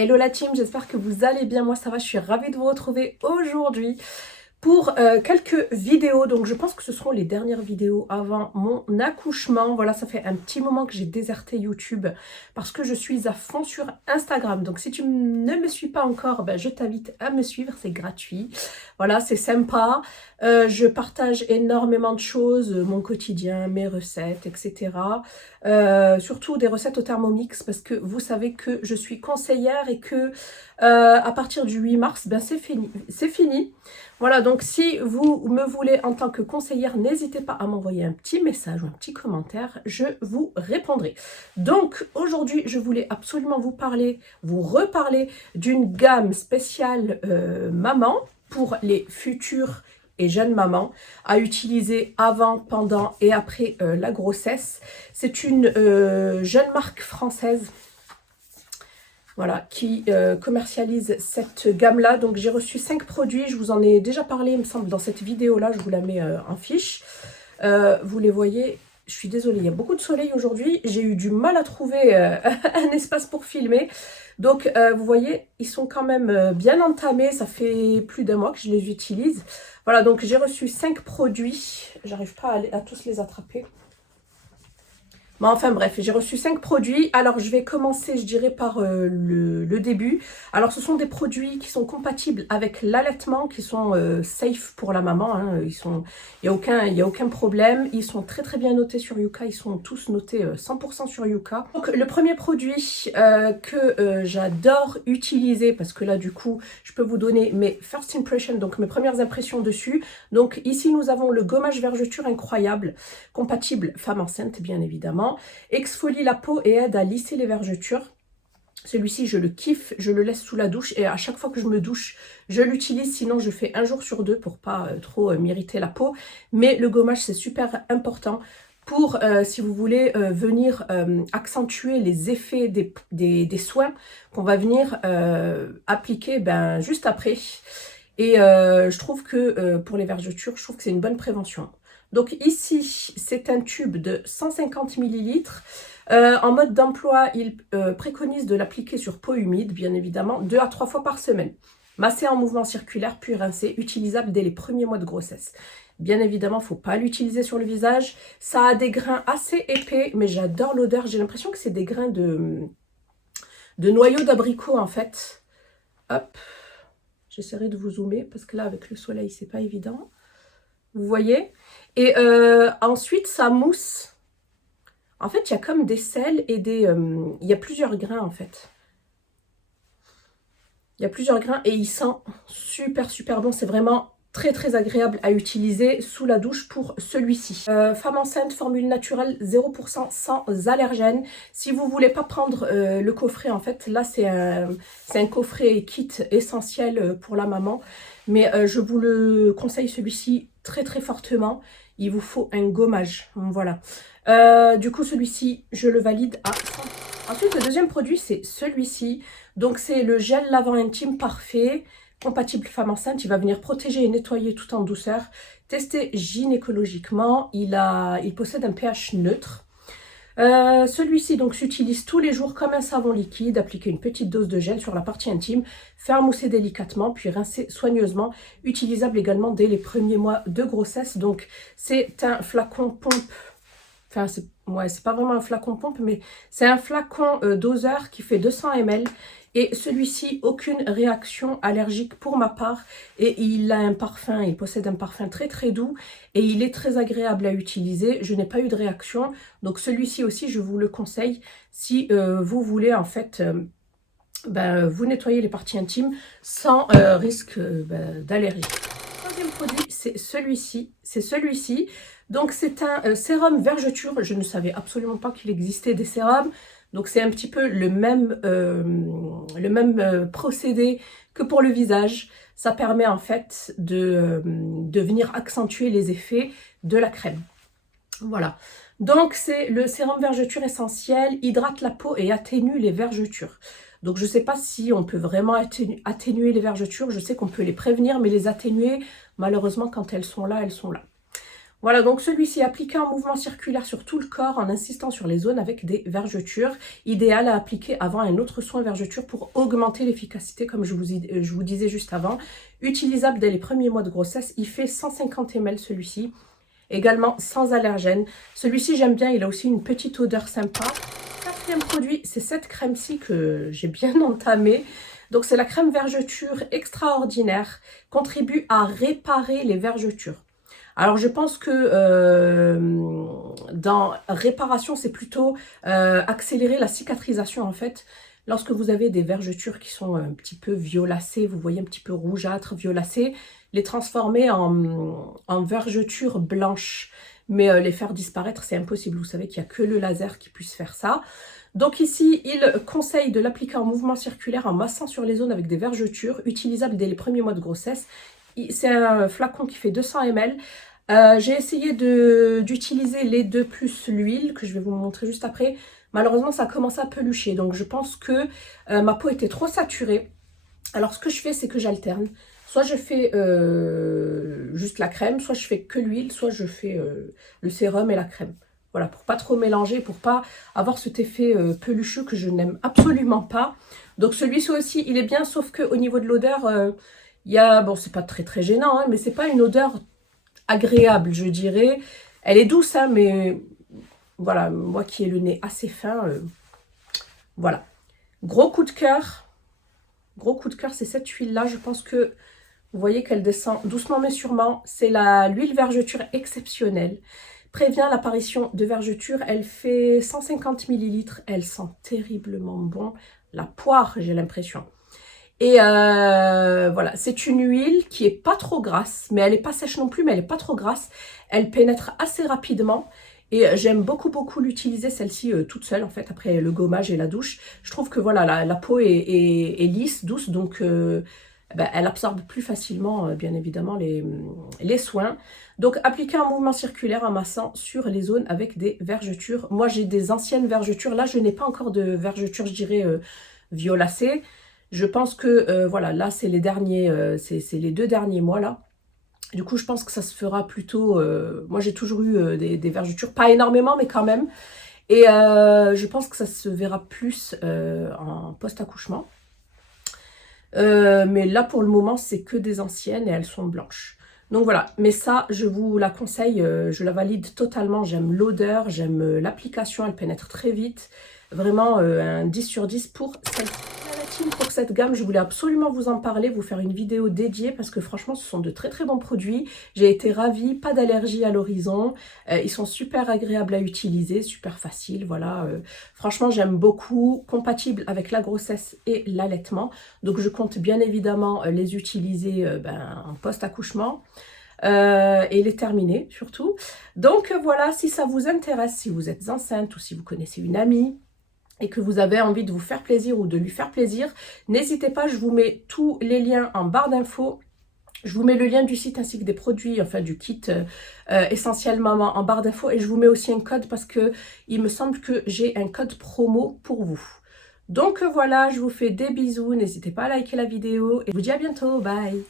Hello la team, j'espère que vous allez bien, moi ça va, je suis ravie de vous retrouver aujourd'hui pour quelques vidéos. Donc je pense que ce seront les dernières vidéos avant mon accouchement. Voilà, ça fait un petit moment que j'ai déserté YouTube parce que je suis à fond sur Instagram. Donc si tu ne me suis pas encore, ben, je t'invite à me suivre, c'est gratuit. Voilà, c'est sympa. Je partage énormément de choses, mon quotidien, mes recettes, etc. Surtout des recettes au Thermomix parce que vous savez que je suis conseillère et que à partir du 8 mars, ben, c'est fini. C'est fini. Voilà, donc si vous me voulez en tant que conseillère, n'hésitez pas à m'envoyer un petit message ou un petit commentaire, je vous répondrai. Donc aujourd'hui, je voulais absolument vous reparler d'une gamme spéciale maman pour les futures et jeunes mamans à utiliser avant, pendant et après la grossesse. C'est une jeune marque française. Voilà, qui commercialise cette gamme-là. Donc j'ai reçu 5 produits, je vous en ai déjà parlé, il me semble, dans cette vidéo-là, je vous la mets en fiche. Vous les voyez, je suis désolée, il y a beaucoup de soleil aujourd'hui, j'ai eu du mal à trouver un espace pour filmer. Donc vous voyez, ils sont quand même bien entamés, ça fait plus d'un mois que je les utilise. Voilà, donc j'ai reçu 5 produits, j'arrive pas à tous les attraper. Mais enfin bref, j'ai reçu 5 produits. Alors je vais commencer, je dirais, par le début. Alors ce sont des produits qui sont compatibles avec l'allaitement, qui sont safe pour la maman. Hein. Il n'y a aucun problème. Ils sont très très bien notés sur Yuka. Ils sont tous notés 100% sur Yuka. Donc le premier produit que j'adore utiliser, parce que là du coup, je peux vous donner mes first impressions, donc mes premières impressions dessus. Donc ici nous avons le gommage vergeture incroyable, compatible femme enceinte bien évidemment. Exfolie la peau et aide à lisser les vergetures. Celui-ci, je le kiffe, je le laisse sous la douche et à chaque fois que je me douche, je l'utilise. Sinon, je fais un jour sur deux pour pas trop m'irriter la peau. Mais le gommage, c'est super important pour, si vous voulez, venir accentuer les effets des soins qu'on va venir appliquer juste après. Et je trouve que pour les vergetures, je trouve que c'est une bonne prévention. Donc ici, c'est un tube de 150 ml. En mode d'emploi, il préconise de l'appliquer sur peau humide, bien évidemment, 2 à 3 fois par semaine. Masser en mouvement circulaire, puis rincer, utilisable dès les premiers mois de grossesse. Bien évidemment, il ne faut pas l'utiliser sur le visage. Ça a des grains assez épais, mais j'adore l'odeur. J'ai l'impression que c'est des grains de noyaux d'abricot, en fait. Hop, j'essaierai de vous zoomer, parce que là, avec le soleil, c'est pas évident. Vous voyez? Et ensuite, ça mousse. En fait, il y a comme des sels et il y a plusieurs grains, en fait. Il y a plusieurs grains et il sent super, super bon. C'est vraiment très, très agréable à utiliser sous la douche pour celui-ci. Femme enceinte, formule naturelle, 0% sans allergène. Si vous voulez pas prendre le coffret, en fait, là, c'est un coffret kit essentiel pour la maman. Mais je vous le conseille, celui-ci, très très fortement. Il vous faut un gommage. Voilà. Du coup, celui-ci, je le valide à 100. Ensuite, le deuxième produit, c'est celui-ci. Donc, c'est le gel lavant intime parfait, compatible femme enceinte. Il va venir protéger et nettoyer tout en douceur. Testé gynécologiquement. Il possède un pH neutre. Celui-ci donc s'utilise tous les jours comme un savon liquide, appliquer une petite dose de gel sur la partie intime, faire mousser délicatement, puis rincer soigneusement, utilisable également dès les premiers mois de grossesse. Donc c'est un flacon pompe, enfin c'est pas vraiment un flacon pompe, mais c'est un flacon doseur qui fait 200 ml. Et celui-ci, aucune réaction allergique pour ma part. Et il a un parfum, il possède un parfum très très doux. Et il est très agréable à utiliser. Je n'ai pas eu de réaction. Donc celui-ci aussi, je vous le conseille si vous voulez en fait vous nettoyer les parties intimes sans risque d'allergie. Troisième produit, c'est celui-ci. Donc c'est un sérum vergeture. Je ne savais absolument pas qu'il existait des sérums. Donc c'est un petit peu le même procédé que pour le visage. Ça permet en fait de venir accentuer les effets de la crème. Voilà. Donc c'est le sérum vergeture essentiel, hydrate la peau et atténue les vergetures. Donc je ne sais pas si on peut vraiment atténuer les vergetures. Je sais qu'on peut les prévenir, mais les atténuer, malheureusement, quand elles sont là, elles sont là. Voilà, donc celui-ci appliqué en mouvement circulaire sur tout le corps en insistant sur les zones avec des vergetures. Idéal à appliquer avant un autre soin vergeture pour augmenter l'efficacité, comme je vous disais juste avant. Utilisable dès les premiers mois de grossesse. Il fait 150 ml celui-ci. Également sans allergène. Celui-ci j'aime bien, il a aussi une petite odeur sympa. Quatrième produit, c'est cette crème-ci que j'ai bien entamée. Donc c'est la crème vergeture extraordinaire. Contribue à réparer les vergetures. Alors je pense que dans réparation, c'est plutôt accélérer la cicatrisation en fait. Lorsque vous avez des vergetures qui sont un petit peu violacées, vous voyez un petit peu rougeâtres, violacées, les transformer en vergetures blanches. Mais les faire disparaître, c'est impossible. Vous savez qu'il n'y a que le laser qui puisse faire ça. Donc ici, il conseille de l'appliquer en mouvement circulaire en massant sur les zones avec des vergetures, utilisables dès les premiers mois de grossesse. C'est un flacon qui fait 200 ml. J'ai essayé d'utiliser les deux plus l'huile, que je vais vous montrer juste après. Malheureusement, ça a commencé à pelucher. Donc, je pense que ma peau était trop saturée. Alors, ce que je fais, c'est que j'alterne. Soit je fais juste la crème, soit je fais que l'huile, soit je fais le sérum et la crème. Voilà, pour pas trop mélanger, pour pas avoir cet effet pelucheux que je n'aime absolument pas. Donc, celui-ci aussi, il est bien, sauf qu'au niveau de l'odeur, il y a... Bon, c'est pas très gênant, hein, mais c'est pas une odeur agréable, je dirais. Elle est douce, hein, mais voilà, moi qui ai le nez assez fin, voilà. Gros coup de cœur, c'est cette huile-là. Je pense que vous voyez qu'elle descend doucement mais sûrement. C'est l'huile vergeture exceptionnelle. Prévient l'apparition de vergetures. Elle fait 150 ml. Elle sent terriblement bon. La poire, j'ai l'impression. Et voilà, c'est une huile qui est pas trop grasse, mais elle est pas sèche non plus, mais elle est pas trop grasse. Elle pénètre assez rapidement et j'aime beaucoup l'utiliser celle-ci toute seule en fait, après le gommage et la douche. Je trouve que voilà, la peau est lisse, douce, donc elle absorbe plus facilement bien évidemment les soins. Donc appliquer un mouvement circulaire en massant sur les zones avec des vergetures. Moi j'ai des anciennes vergetures, là je n'ai pas encore de vergetures, je dirais violacées. Je pense que, voilà, là, c'est les derniers, c'est les 2 derniers mois, là. Du coup, je pense que ça se fera plutôt... moi, j'ai toujours eu des vergetures, pas énormément, mais quand même. Et je pense que ça se verra plus en post-accouchement. Mais là, pour le moment, c'est que des anciennes et elles sont blanches. Donc voilà, mais ça, je vous la conseille, je la valide totalement. J'aime l'odeur, j'aime l'application, elle pénètre très vite. Vraiment un 10 sur 10 pour celle-ci. Pour cette gamme, je voulais absolument vous en parler, vous faire une vidéo dédiée parce que franchement ce sont de très bons produits. J'ai été ravie, pas d'allergie à l'horizon, ils sont super agréables à utiliser, super faciles, voilà. Franchement j'aime beaucoup, compatibles avec la grossesse et l'allaitement. Donc je compte bien évidemment les utiliser en post-accouchement. Et les terminer surtout. Donc voilà, si ça vous intéresse, si vous êtes enceinte ou si vous connaissez une amie et que vous avez envie de vous faire plaisir ou de lui faire plaisir, n'hésitez pas, je vous mets tous les liens en barre d'infos. Je vous mets le lien du site ainsi que des produits, enfin du kit essentiellement en barre d'infos. Et je vous mets aussi un code parce que il me semble que j'ai un code promo pour vous. Donc voilà, je vous fais des bisous. N'hésitez pas à liker la vidéo et je vous dis à bientôt. Bye!